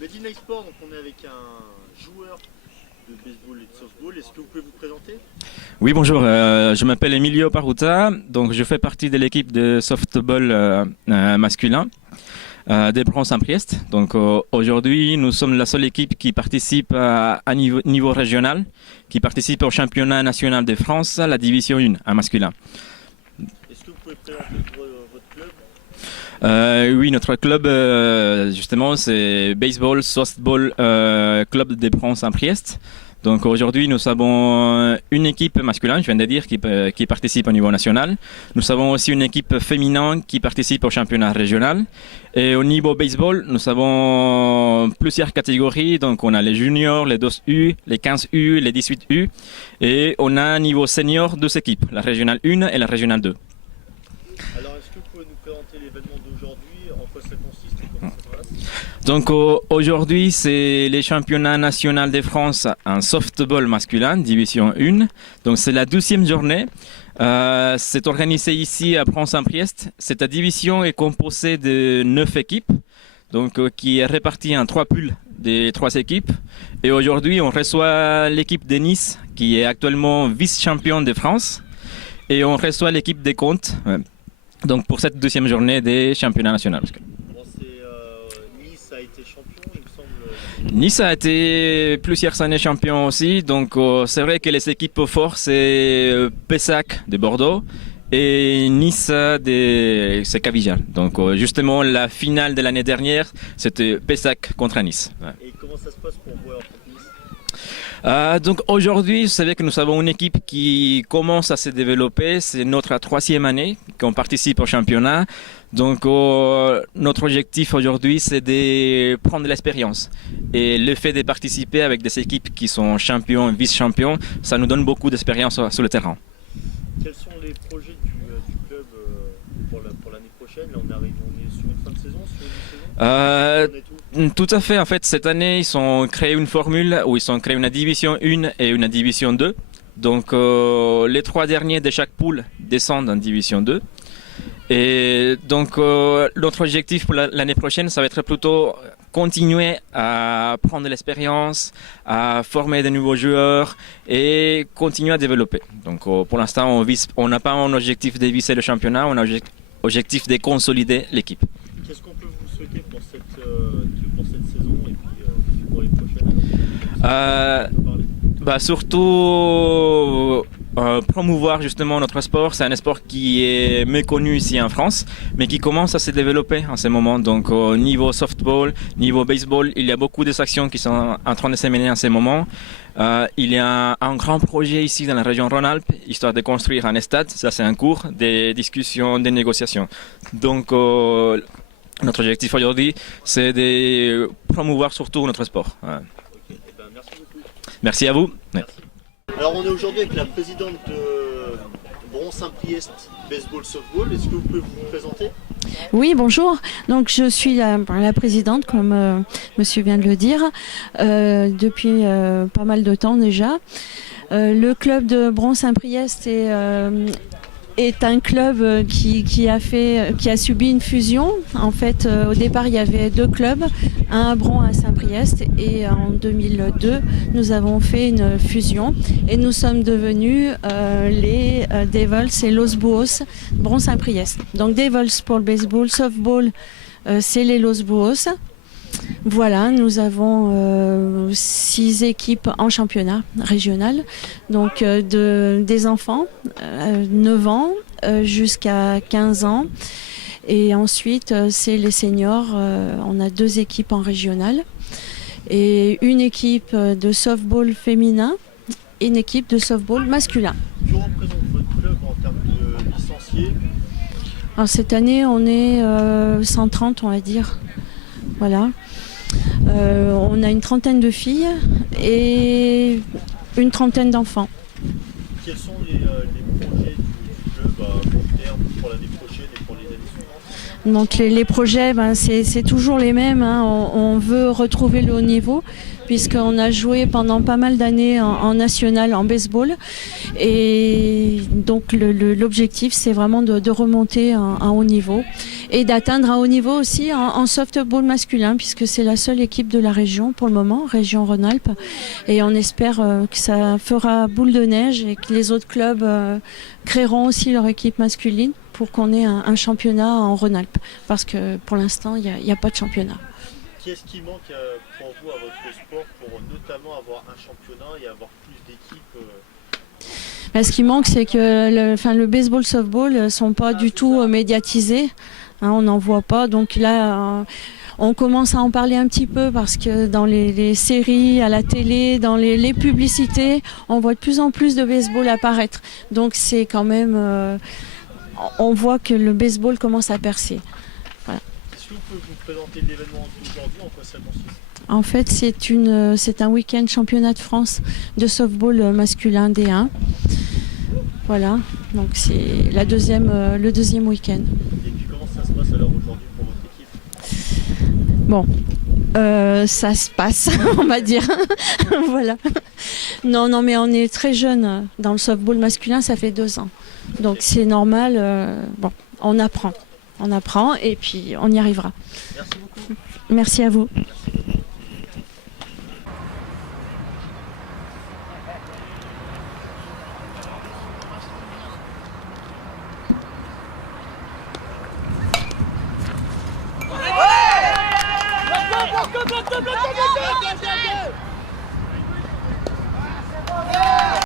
Medina Sport, donc on est avec un joueur de baseball et de softball. Est-ce que vous pouvez vous présenter? Oui, bonjour, je m'appelle Emilio Paruta, donc je fais partie de l'équipe de softball masculin des Bron-Saint-Priest. Donc aujourd'hui, nous sommes la seule équipe qui participe à niveau régional, qui participe au championnat national de France, la division 1 en masculin. Est-ce que vous pouvez présenter votre club? Oui, notre club, justement, c'est Baseball Softball Club des Bron-Saint-Priest. Donc aujourd'hui, nous avons une équipe masculine, je viens de dire, qui participe au niveau national. Nous avons aussi une équipe féminine qui participe au championnat régional. Et au niveau baseball, nous avons plusieurs catégories. Donc on a les juniors, les 12U, les 15U, les 18U. Et on a un niveau senior deux équipes, la régionale 1 et la régionale 2. Alors est-ce que vous pouvez nous présenter l'événement d'aujourd'hui, en quoi ça consiste et comment ça se passe? Donc aujourd'hui, c'est les championnats nationaux de France en softball masculin, division 1. Donc c'est la 12e journée. C'est organisé ici à Bron-Saint-Priest. Cette division est composée de 9 équipes, donc qui est répartie en 3 poules des 3 équipes. Et aujourd'hui, on reçoit l'équipe de Nice, qui est actuellement vice-champion de France. Et on reçoit l'équipe des Comtes, donc pour cette 12e journée des championnats nationaux. Bon, Nice a été champion, il me semble. Nice a été plusieurs années champion aussi, donc c'est vrai que les équipes fortes c'est Pessac de Bordeaux et Nice c'est Cavilla. Donc justement la finale de l'année dernière c'était Pessac contre Nice. Ouais. Et comment ça se passe pour jouer en Nice? Donc aujourd'hui, vous savez que nous avons une équipe qui commence à se développer. C'est notre 3e année qu'on participe au championnat. Donc notre objectif aujourd'hui, c'est de prendre de l'expérience. Et le fait de participer avec des équipes qui sont champions, vice-champions, ça nous donne beaucoup d'expérience sur le terrain. Quels sont les projets du club pour l'année prochaine? Là, on est sur une fin de saison, sur une saison? Tout à fait. En fait, cette année, ils ont créé une formule où ils ont créé une division 1 et une division 2. Donc, les 3 derniers de chaque poule descendent en division 2. Et donc, notre objectif pour l'année prochaine, ça va être plutôt continuer à prendre de l'expérience, à former de nouveaux joueurs et continuer à développer. Donc, pour l'instant, on n'a pas un objectif de viser le championnat, on a un objectif de consolider l'équipe. Qu'est-ce qu'on peut vous souhaiter pour cette saison et puis pour les prochaines? Surtout promouvoir justement notre sport. C'est un sport qui est méconnu ici en France, mais qui commence à se développer en ce moment. Donc au niveau softball, niveau baseball, il y a beaucoup d'actions qui sont en train de se mener en ce moment. Il y a un grand projet ici dans la région Rhône-Alpes, histoire de construire un stade. Ça c'est en cours, des discussions, des négociations. Donc notre objectif aujourd'hui, c'est de promouvoir surtout notre sport. Okay. Eh ben, merci beaucoup. Merci à vous. Merci. Alors on est aujourd'hui avec la présidente de Bron-Saint-Priest Baseball Softball. Est-ce que vous pouvez vous présenter? Oui, bonjour. Donc je suis la présidente, comme monsieur vient de le dire, depuis pas mal de temps déjà. Le club de Bron-Saint-Priest est un club qui a subi une fusion. En fait, au départ, il y avait 2 clubs, un à Bron, un à Saint-Priest, et en 2002, nous avons fait une fusion et nous sommes devenus les Devils et Los Buos Bron-Saint-Priest. Donc Devils pour le baseball, softball, c'est les Los Buos. Voilà, nous avons 6 équipes en championnat régional, donc des enfants, 9 ans jusqu'à 15 ans. Et ensuite, c'est les seniors, on a 2 équipes en régional et une équipe de softball féminin et une équipe de softball masculin. Que représente votre club en termes de licenciés? Alors, cette année, on est 130, on va dire. Voilà. On a une trentaine de filles et une trentaine d'enfants. Quels sont les projets du club à long terme pour l'année prochaine et pour les années suivantes? Donc les projets, c'est toujours les mêmes. Hein. On veut retrouver le haut niveau, puisqu'on a joué pendant pas mal d'années en national, en baseball. Et donc l'objectif, c'est vraiment de remonter en haut niveau et d'atteindre un haut niveau aussi en softball masculin, puisque c'est la seule équipe de la région pour le moment, région Rhône-Alpes. Et on espère que ça fera boule de neige et que les autres clubs créeront aussi leur équipe masculine pour qu'on ait un championnat en Rhône-Alpes. Parce que pour l'instant, il n'y a pas de championnat. Qu'est-ce qui manque pour vous à votre sport pour notamment avoir un championnat et avoir plus d'équipes Ce qui manque, c'est que le baseball, softball ne sont pas du tout médiatisés. Hein, on n'en voit pas. Donc là, on commence à en parler un petit peu parce que dans les séries, à la télé, dans les publicités, on voit de plus en plus de baseball apparaître. Donc c'est quand même... on voit que le baseball commence à percer. Voilà. Est-ce que vous pouvez vous présenter l'événement d'aujourd'hui, en quoi ça consiste ? En fait, c'est un week-end championnat de France de softball masculin D1. Voilà, donc c'est le deuxième week-end. Et puis comment ça se passe alors aujourd'hui pour votre équipe ? Bon, ça se passe, on va dire. Voilà. Non, mais on est très jeune dans le softball masculin, ça fait 2 ans. Donc c'est normal, on apprend et puis on y arrivera. Merci beaucoup. Merci à vous. Go, go, go, go, go, go, go, go, go, go, go, go.